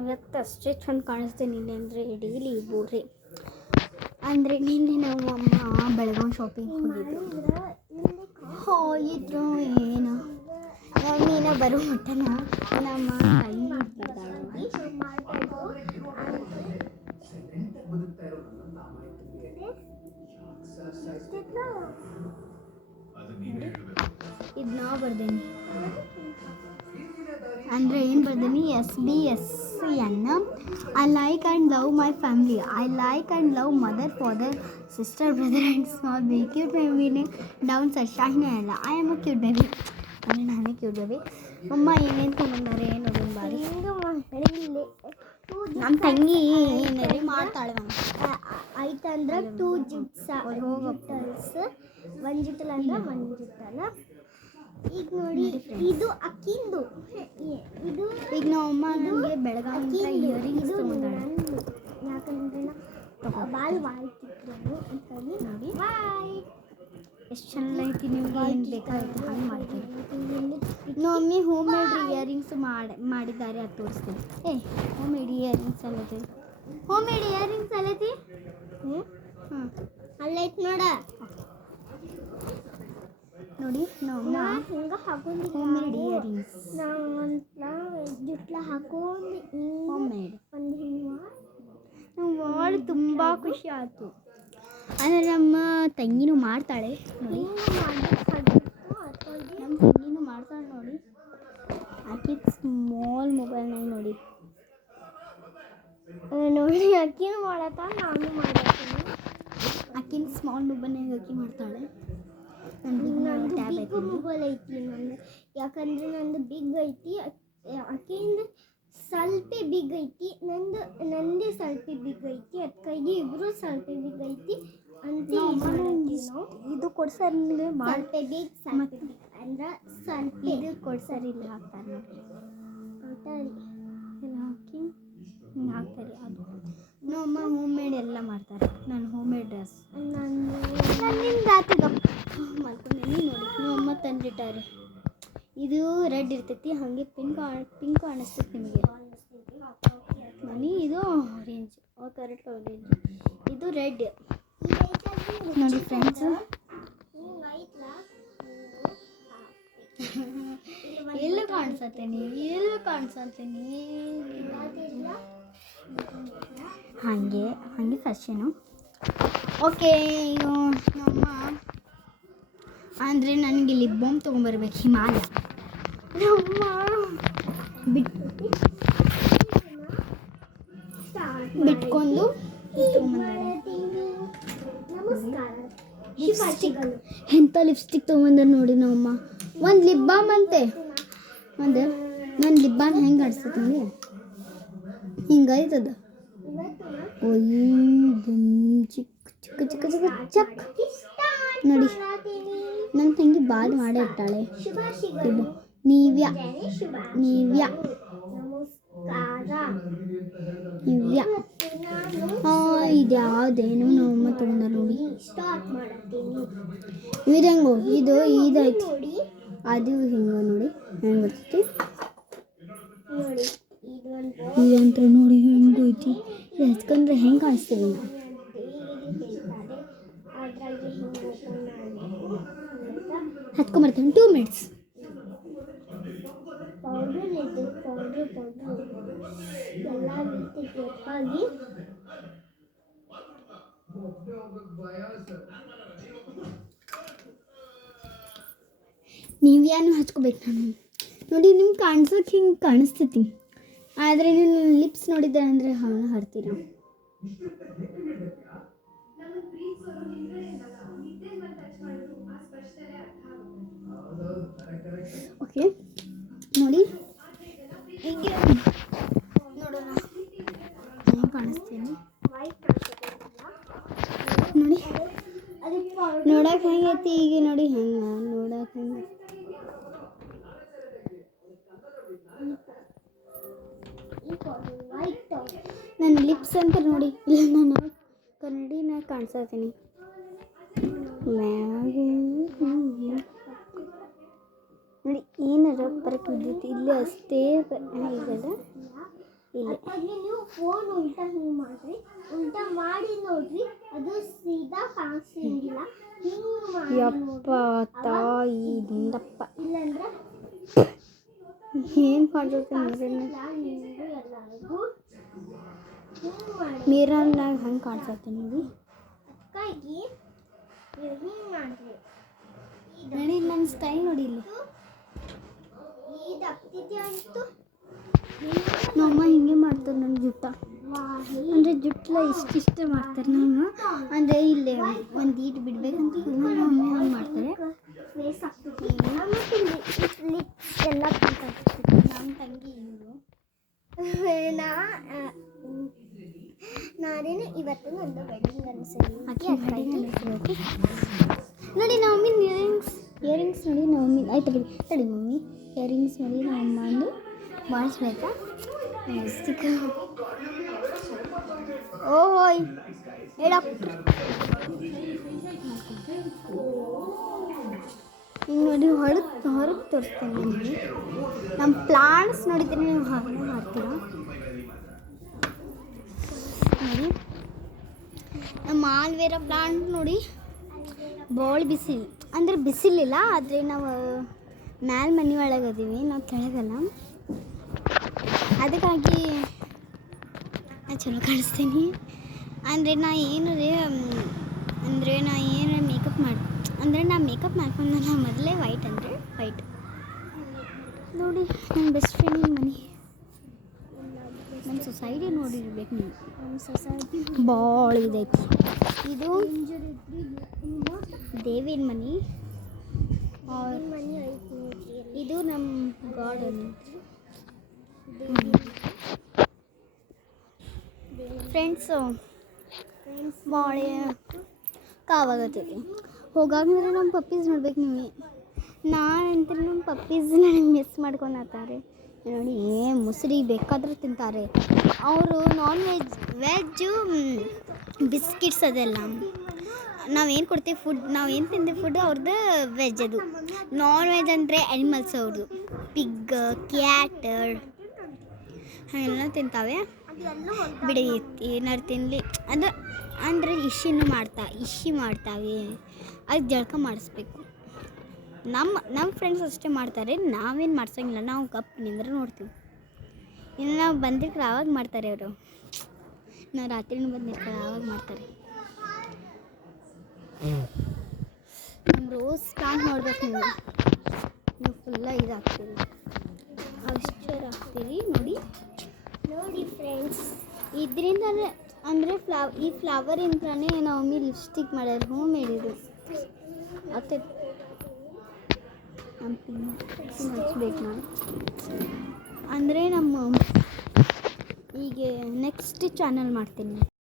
ಇವತ್ತು ಅಷ್ಟೇ ಚಂದ ಕಾಣಿಸ್ತೀನಿ ನಿನ್ನೆ ಅಂದರೆ ಡೈಲಿ ಬೋರ್ರಿ ಅಂದರೆ ನಿನ್ನೆ ನಾವು ಅಮ್ಮ ಬೆಳಗಾವಿ ಶಾಪಿಂಗ್ ಹೋಗಿದ್ರು ಏನು ಮೀನ ಬರೋ ಮಟ್ಟನ ನಮ್ಮ ಕೈ ಇದು ನಾ ಬರ್ದೇನಿ ಅಂದರೆ ಏನು ಬರ್ದೇನಿ SBSN I like and love my family. I like and love mother, father, sister, brother and small baby. Cute baby name down Shahina alla. I am a cute baby. ನಾನು ಕ್ಯೂಟ್ ಬೇಬಿ. ಅಮ್ಮ ಏನೇನು ತೊಗೊಂಡಾರೆ ನೋಡೋಣ ಬಾರಿ. ನಮ್ಮ ತಂಗಿ ಏನೇನು ಮಾಡ್ತಾಳೆ ಆಯ್ತಂದ್ರೆ 2 ಜಿಟ್ಸ್ ಹೋಗಲ್ಸ್ 1 ಜಿಟಲ್ ಅಂದ್ರೆ 1 ಜಿಟಲ್. ಈಗ ನೋಡಿ ಇದು ಅಕ್ಕಿಂದು ಇದು ಈಗ ನಾವು ಅಮ್ಮ ನನಗೆ ಬೆಳಗಾವಿ ಇಯರಿಂಗ್ಸ್ ತೊಗೊಂಡಾಳೆ ಯಾಕಂದ್ರೆ ಬಾಲ್ ವಾಯ್ತಿದ್ರು ಅಂತೇಳಿ ನೋಡಿ ಬಾಯ್ ಎಷ್ಟು ಚೆಂದ ಐತಿ. ನಿಮ್ಗೆ ಏನು ಬೇಕಾಗುತ್ತೆ ಹಂಗೆ ಮಾಡ್ತೀವಿ. ಮಮ್ಮಿ ಹೋಮ್ ಮೇಡ್ ಇಯರಿಂಗ್ಸ್ ಮಾಡಿದ್ದಾರೆ ಅದು ತೋರಿಸ್ತೀನಿ. ಹೋಮ್ ಮೇಡ್ ಇಯರಿಂಗ್ಸ್ ಅಲ್ಲತಿ ಹೋಮ್ ಮೇಡ್ ಇಯರಿಂಗ್ಸ್ ಅಲ್ಲತಿ ಅಲ್ಲೈತಿ ನೋಡ ನೋಡಿ ನಮ್ಮ ಹಿಂಗೆ ಹಾಕೊಂಡು ಹೋಮ್ ಮೇಡ್ ಇಯರಿಂಗ್ಸ್ ಜುಟ್ಲ ಹಾಕೊಂಡು ಹೋಮ್ ಮೇಡ್ ಒಂದು ಹಿಂಗೆ ಮಾಡಿ ತುಂಬ ಖುಷಿ ಆಯಿತು. ಅಂದರೆ ನಮ್ಮ ತಂಗಿನೂ ಮಾಡ್ತಾಳೆ ನೋಡಿ. ನಮ್ಮ ತಂಗಿನೂ ಮಾಡ್ತಾಳೆ ನೋಡಿ. ಆಕೆ ಸ್ಮಾಲ್ ಮೊಬೈಲ್ನಾಗ ನೋಡಿ ನೋಡಿ ಅಕ್ಕಿನೂ ಮಾಡತ್ತ ನಾನು ಮಾಡತ್ತೀನಿ. ಆಕಿನ ಸ್ಮಾಲ್ ಮೊಬೈಲ್ನಾಗ ಅಕ್ಕಿ ಮಾಡ್ತಾಳೆ. ನಂದು ಬಿಗ್ ಮೊಬೈಲ್ ಐತಿ ನಂದು ಯಾಕಂದ್ರೆ ನಂದು ಬಿಗ್ ಐತಿ ಆಕೆಯಿಂದ ಸ್ವಲ್ಪ ಬಿಗ್ ಐತಿ ನಂದೇ ಸ್ವಲ್ಪ ಬಿಗ್ ಐತಿ ಅದಕ್ಕಾಗಿ ಇಬ್ಬರು ಸ್ವಲ್ಪ ಬಿಗ್ ಐತಿ ಅಂತ ಇದು ಕೊಡ್ಸರ್ ಸ್ವಲ್ಪ ಬಿಗ್ ಸ್ವಲ್ಪ ಬಿಗ್ ಅಂದ್ರೆ ಸ್ವಲ್ಪ ಇದು ಕೊಡ್ಸರ್ ಇಲ್ಲಿ ಹಾಕ್ತಾರೆ ನೋಡಿ ಎಲ್ಲ ಹಾಕಿ ಹಿಂಗೆ ಹಾಕ್ತಾರೆ. ಅದು ನಮ್ಮಮ್ಮ ಹೋಮ್ ಮೇಡ್ ಎಲ್ಲ ಮಾಡ್ತಾರೆ. ನಾನು ಹೋಮ್ ಮೇಡ್ ಡ್ರೆಸ್ ನನ್ನಿಂದ ರಾತ್ರಿ ಮಾಡ್ಕೊಂಡೇನಿ ನೋಡಿ. ನಮ್ಮಮ್ಮ ತಂದಿಟ್ಟಾರೆ. ಇದು ರೆಡ್ ಇರ್ತೈತಿ ಹಾಗೆ ಪಿಂಕ್ ಕಾಣಿಸ್ತೈತಿ ನಿಮಗೆ ಮನಿ. ಇದು ಆರೆಂಜ್ ಕರೆಕ್ಟ್ ಆರೆಂಜ್ ಇದು ರೆಡ್ ನೋಡಿ ಫ್ರೆಂಡ್ಸ್. ಎಲ್ಲ ಕಾಣಿಸತ್ತೀನಿ ಹಾಗೆ ಫ್ಯಾಷನು. ಓಕೆ ಈಗ ನಮ್ಮ ಅಂದರೆ ನನಗೆ ಲಿಪ್ ಬಾಮ್ ತೊಗೊಂಬರ್ಬೇಕು ಹಿಮಾಲಯ. ನಮ್ಮ ಬಿಟ್ಕೊಂಡು ತೊಗೊಂಬಂದಾರೆ. ಎಂಥ ಲಿಪ್ಸ್ಟಿಕ್ ತೊಗೊಂಬಂದಾರೆ ನೋಡಿ ನಮ್ಮಮ್ಮ. ಒಂದು ಲಿಪ್ ಬಾಮ್ ಅಂತೆ ಒಂದು ನನ್ನ ಲಿಪ್ ಬಾಮ್ ಹೆಂಗೆ ಆಡ್ಸತ್ತೆ ನೋಡಿ ಹಿಂಗಾಯ್ತದ. ಚಿಕ್ಕ ನೋಡಿ ನನ್ನ ತಂಗಿ ಬಾದ್ ಮಾಡೇ ಇರ್ತಾಳೆ. ನೀವ್ಯಾ ಇದು ಯಾವುದೇನು ನಮ್ಮಮ್ಮ ತೊಗೊಂಡ ನೋಡಿ. ಇದು ಹೆಂಗೋ ಇದೈತಿ ಅದು ಹಿಂಗೆ ನೋಡಿ ಹೆಂಗೆ ಬರ್ತೈತಿ ಇದಂತ ನೋಡಿ ಹೆಂಗೆ ಐತಿ. ಹಚ್ಕೊಂಡ್ರೆ ಹೆಂಗೆ ಕಾಣಿಸ್ತೀವಿ ನಾವು ಹಚ್ಕೊಂಬರ್ತೀವಿ 2 ಮಿನಿಟ್ಸ್. ನೀವ್ಯಾನು ಹಚ್ಕೋಬೇಕು ನಾನು ನೋಡಿ. ನಿಮ್ಗೆ ಕಾಣಿಸೋಕೆ ಹಿಂಗೆ ಕಾಣಿಸ್ತೈತಿ ಆದರೆ ನೀವು ಲಿಪ್ಸ್ ನೋಡಿದ್ದೆ ಅಂದರೆ ಹರ್ತೀರ. ಓಕೆ ನೋಡಿ ಹೀಗೆ ನೋಡೋಣ ಹೆಂಗೆ ಕಾಣಿಸ್ತೀನಿ ನೋಡಿ. ನೋಡೋಕೆ ಹೆಂಗೈತಿ ಈಗ ನೋಡಿ ಹೆಂಗೆ ನೋಡೋಕೆ ಹೆಂಗೆ ನನ್ನ ಲಿಪ್ಸ್ ಅಂತ ನೋಡಿ. ಇಲ್ಲ ನಾನು ಕನ್ನಡಿನ ಕಾಣಿಸ್ತೀನಿ ನೋಡಿ ಏನು ಬರಕ್ಕೆ ವಿದ್ಯುತ್ ಇಲ್ಲಿ ಅಷ್ಟೇ ಇದೆಲ್ಲ ಇಲ್ಲ. ನೀವು ಫೋನ್ ಉಲ್ಟಾ ಹಿಂಗೆ ಮಾಡಿರಿ, ಉಲ್ಟಾ ಮಾಡಿ ನೋಡ್ರಿ, ಅದು ಸೀದಾ ಕಾಣಿಸಂಗಿಲ್ಲ. ಯಪ್ಪ ತಾಯಿ ದಿಂದಪ್ಪ ಇಲ್ಲಂದ್ರೆ ಏನು ಕಾಣಿಸುತ್ತೆ ಮಿರರ್ನಾಗ ಹಂಗೆ ಕಾಣಿಸುತ್ತೆ ನೋಡಿ. ನೋಡಿ ನನ್ನ ಸ್ಟೈಲ್ ನೋಡಿ ಇಲ್ಲಿ ನಮ್ಮಮ್ಮ ಹಿಂಗೆ ಮಾಡ್ತಾರೆ ನನ್ನ ಜುಟ್ಟ. ಅಂದರೆ ಜುಟ್ಟೆಲ್ಲ ಇಷ್ಟಿಷ್ಟೇ ಮಾಡ್ತಾರೆ. ನಾನು ಅಂದರೆ ಇಲ್ಲೇ ಒಂದು ಈಟ್ ಬಿಡ್ಬೇಕಂತ ಮಮ್ಮಿ ಹಂಗೆ ಮಾಡ್ತಾರೆ. ಎಲ್ಲ ನಮ್ಮ ತಂಗಿ ಇವರು ನಾನೇನು ಇವತ್ತು ನಂದು ವೆಡ್ಡಿಂಗ್ ಅನಿಸಬೇಕು ನೋಡಿ. ನಮ್ಮಿ ಇಯರಿಂಗ್ಸ್ ನೋಡಿ ನಮ್ಮಿ ಆಯ್ತು ತಡಿ ಮಮ್ಮಿ ಇಯರಿಂಗ್ಸ್ ನೋಡಿ ನಮ್ಮಮ್ಮ ಅಂದು ಮಾಡಿಸ್ಬೇಕಾ ಓಯ್ ಡಾಕ್ಟ್ರ್ ಹಿಂಗೆ ನೋಡಿ ಹೊರಗೆ ತೋರಿಸ್ತೇನೆ ನಿಮಗೆ. ನಮ್ಮ ಪ್ಲಾಂಟ್ಸ್ ನೋಡಿದ್ರೆ ನೀವು ಹಾಗೆ ಮಾಡ್ತೀರಾ ನೋಡಿ. ನಮ್ಮ ಆಲ್ವೇರಾ ಪ್ಲಾಂಟ್ ನೋಡಿ ಭಾಳ ಬಿಸಿಲು ಅಂದರೆ ಬಿಸಿಲಿಲ್ಲ, ಆದರೆ ನಾವು ಮ್ಯಾಲೆ ಮನೆ ಒಳಗದೀವಿ, ನಾವು ಕೆಳಗಲ್ಲ. ಅದಕ್ಕಾಗಿ ನಾನು ಚಲೋ ಕಾಣಿಸ್ತೀನಿ. ಅಂದರೆ ನಾ ಏನು ಮೇಕಪ್ ನಾ ಮೇಕಪ್ ಮಾಡ್ಕೊಂಡಲ್ಲ ಮೊದಲೇ ವೈಟ್ ಅಂದರೆ ವೈಟ್ ನೋಡಿ. ನನ್ನ ಬೆಸ್ಟ್ ಫ್ರೆಂಡ್ ಮನೆ ನಮ್ಮ ಸೊಸೈಟಿ ನೋಡಿರ್ಬೇಕು ನೀವು. ನಮ್ಮ ಸೊಸೈಟಿ ಭಾಳ ಇದೈತಿ. ಇದು ದೇವಿನ ಮನೆ, ಇದು ನಮ್ಮ ಗಾರ್ಡನ್. ಫ್ರೆಂಡ್ಸು ಭಾಳ ಕಾವಾಗತ್ತೈತಿ ಹೋಗಾಗಂದ್ರೆ ನಮ್ಮ ಪಪ್ಪೀಸ್ ನೋಡ್ಬೇಕು ನೀವು. ನಾನಂತ ನಮ್ಮ ಪಪ್ಪೀಸ್ ನನಗೆ ಮಿಸ್ ಮಾಡ್ಕೊಳತ್ತಾರೆ ನೋಡಿ. ಮುಸ್ರಿ ಬೇಕಾದ್ರೆ ತಿಂತಾರೆ ಅವರು. ವೆಜ್ಜು ಬಿಸ್ಕಿಟ್ಸ್ ಅದೆಲ್ಲ ನಾವೇನು ಕೊಡ್ತೀವಿ ಫುಡ್, ನಾವೇನು ತಿಂತೀವಿ ಫುಡ್ ಅವ್ರದ್ದು ವೆಜ್. ಅದು ನಾನ್ ವೆಜ್ ಅಂದರೆ ಆ್ಯನಿಮಲ್ಸ್ ಅವ್ರದ್ದು ಪಿಗ್ ಕ್ಯಾಟ್ ಹಾಗೆಲ್ಲ ತಿಂತಾವೆ. ಬಿಡಿ ಏನಾರು ತಿನ್ನಲಿ ಅದು ಅಂದರೆ ಇಶಿ ಮಾಡ್ತಾವೆ. ಅದು ಜಳಕ ಮಾಡಿಸ್ಬೇಕು. ನಮ್ಮ ಫ್ರೆಂಡ್ಸ್ ಅಷ್ಟೇ ಮಾಡ್ತಾರೆ, ನಾವೇನು ಮಾಡ್ಸೋಂಗಿಲ್ಲ. ನಾವು ಗಪ್ ನಿಂದ್ರೆ ನೋಡ್ತೀವಿ. ಇನ್ನು ನಾವು ಬಂದಿರ್ತಾರೆ ಆವಾಗ ಮಾಡ್ತಾರೆ ಅವರು. ನಾವು ರಾತ್ರಿನೂ ಬಂದಿರ್ತಾರೆ ಆವಾಗ ಮಾಡ್ತಾರೆ. ನಮ್ಮ ರೋಸ್ ಪ್ಲಾಂಟ್ ನೋಡ್ಬೇಕು ನೀವು ಫುಲ್ಲ ಇದಾಗ್ತೀರಿ, ಅಷ್ಟರ್ ಆಗ್ತೀರಿ ನೋಡಿ ಫ್ರೆಂಡ್ಸ್. ಇದರಿಂದಲೇ ಅಂದರೆ ಈ ಫ್ಲವರಿಂದಲೇ ನಾವು ಲಿಪ್ಸ್ಟಿಕ್ ಮಾಡ್ಯಾರ, ಹೋಮ್ ಮೇಡ್ ಆಗ್ತೈತೆ. ಹಚ್ಬೇಕು ನಾನು ಅಂದರೆ ನಮ್ಮ ಈಗ ನೆಕ್ಸ್ಟ್ ಚಾನಲ್ ಮಾಡ್ತೀನಿ.